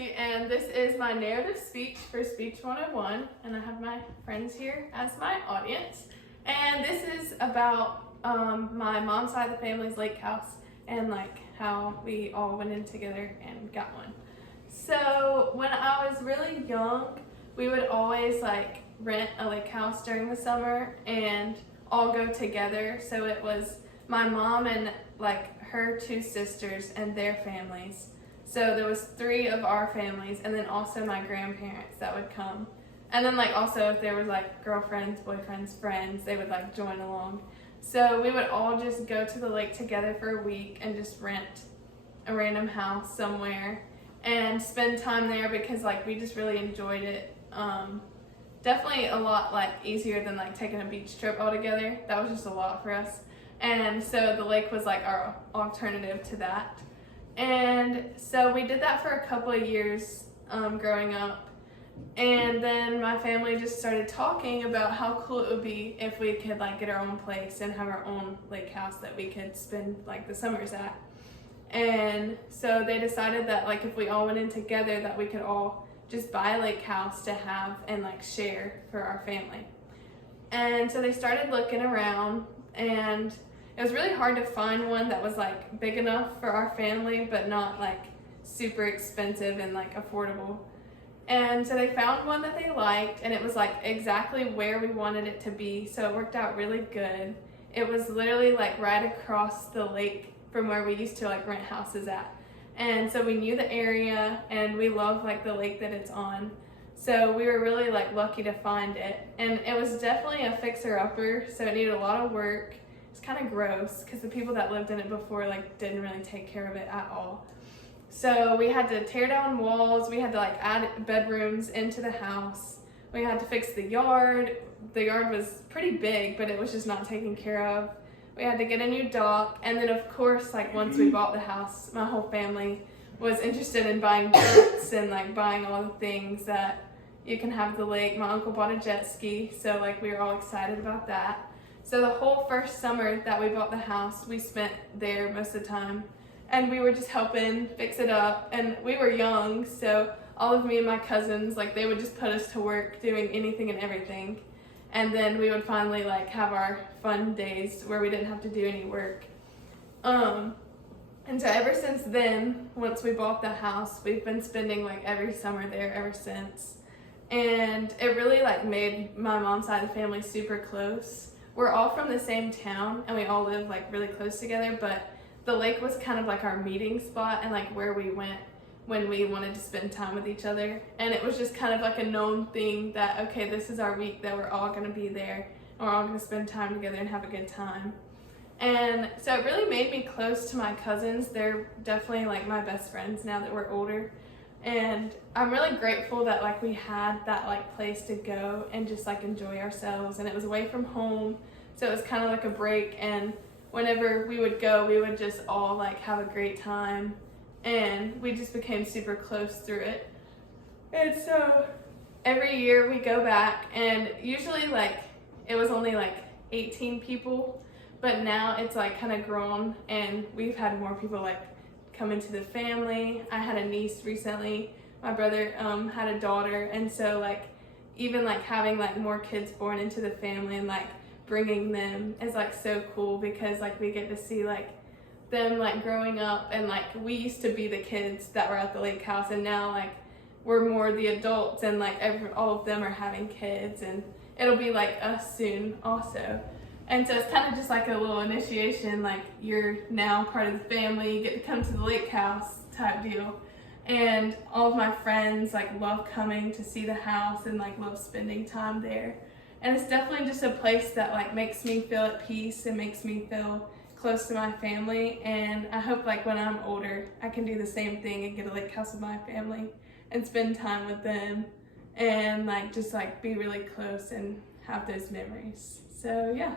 Lexi, and this is my narrative speech for Speech 101, and I have my friends here as my audience. And this is about my mom's side of the family's lake house and like how we all went in together and got one. So when I was really young, we would always like rent a lake house during the summer and all go together. So it was my mom and like her two sisters and their families. So there was 3 of our families, and then also my grandparents that would come. And then like also if there was like girlfriends, boyfriends, friends, they would like join along. So we would all just go to the lake together for a week and just rent a random house somewhere and spend time there because like we just really enjoyed it. Definitely a lot like easier than like taking a beach trip all together. That was just a lot for us. And so the lake was like our alternative to that. And so we did that for a couple of years growing up. And then my family just started talking about how cool it would be if we could like get our own place and have our own lake house that we could spend like the summers at. And so they decided that like if we all went in together that we could all just buy a lake house to have and like share for our family. And so they started looking around, and it was really hard to find one that was like big enough for our family but not like super expensive and like affordable. And so they found one that they liked, and it was like exactly where we wanted it to be, so it worked out really good. It was literally like right across the lake from where we used to like rent houses at. And so we knew the area and we love like the lake that it's on. So we were really like lucky to find it. And it was definitely a fixer-upper, so it needed a lot of work. It's kind of gross because the people that lived in it before like didn't really take care of it at all. So we had to tear down walls, we had to like add bedrooms into the house, we had to fix the yard. The yard was pretty big, but it was just not taken care of. We had to get a new dock, and then of course like once we bought the house, my whole family was interested in buying boats and like buying all the things that you can have at the lake. My uncle bought a jet ski, so like we were all excited about that. So the whole first summer that we bought the house, we spent there most of the time. And we were just helping fix it up. And we were young, so all of me and my cousins, like they would just put us to work doing anything and everything. And then we would finally like have our fun days where we didn't have to do any work. And so ever since then, once we bought the house, we've been spending like every summer there ever since. And it really like made my mom's side of the family super close. We're all from the same town and we all live like really close together, but the lake was kind of like our meeting spot and like where we went when we wanted to spend time with each other. And it was just kind of like a known thing that, okay, this is our week that we're all gonna be there and we're all gonna spend time together and have a good time. And so it really made me close to my cousins. They're definitely like my best friends now that we're older. And I'm really grateful that like we had that like place to go and just like enjoy ourselves, and it was away from home, so it was kind of like a break. And whenever we would go, we would just all like have a great time, and we just became super close through it. And so every year we go back, and usually like it was only like 18 people, but now it's like kind of grown and we've had more people like come into the family. I had a niece recently, my brother had a daughter, and so like even like having like more kids born into the family and like bringing them is like so cool because like we get to see like them like growing up, and like we used to be the kids that were at the lake house, and now like we're more the adults, and like all of them are having kids, and it'll be like us soon also. And so it's kind of just like a little initiation, like you're now part of the family, you get to come to the lake house type deal. And all of my friends like love coming to see the house and like love spending time there. And it's definitely just a place that like makes me feel at peace and makes me feel close to my family. And I hope like when I'm older, I can do the same thing and get a lake house with my family and spend time with them and like just like be really close and have those memories. So yeah.